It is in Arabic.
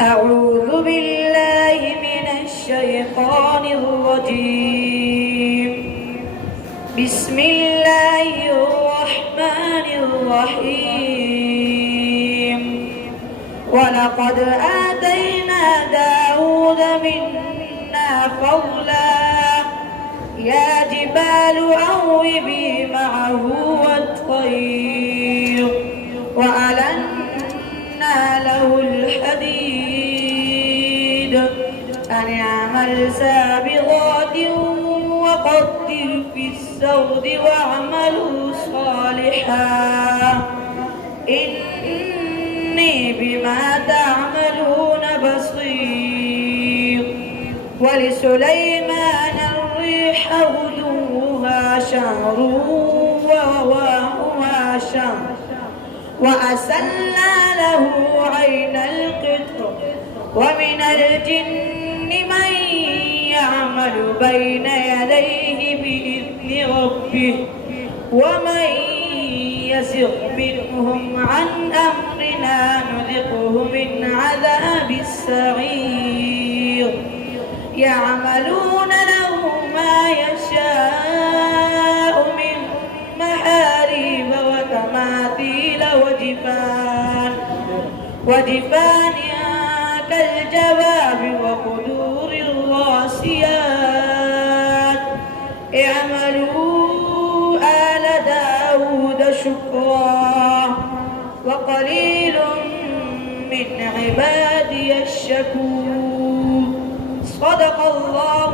أعوذ بالله من الشيطان الرجيم. بسم الله الرحمن الرحيم. ولقد آتينا داود منا فضلا يا جبال أوبي معه والطير وألنا له الحديد أن اعمل سابغات وقدر في السرد واعملوا صالحا إني بما تعملون بصير. ولسليمان الريح غدوها شهر ورواحها شهر وأسلنا له عين القطر ومن الجن من يعمل بين يديه بإذن ربه ومن يزغ منهم عن أمرنا نذقه من عذاب السعير. يعملون له ما يشاء من محاريب وتماثيل وجفان كالجواب وقدور الراسيات. اعملوا آل داود شكرا وقليل من عبادي الشكور. صدق الله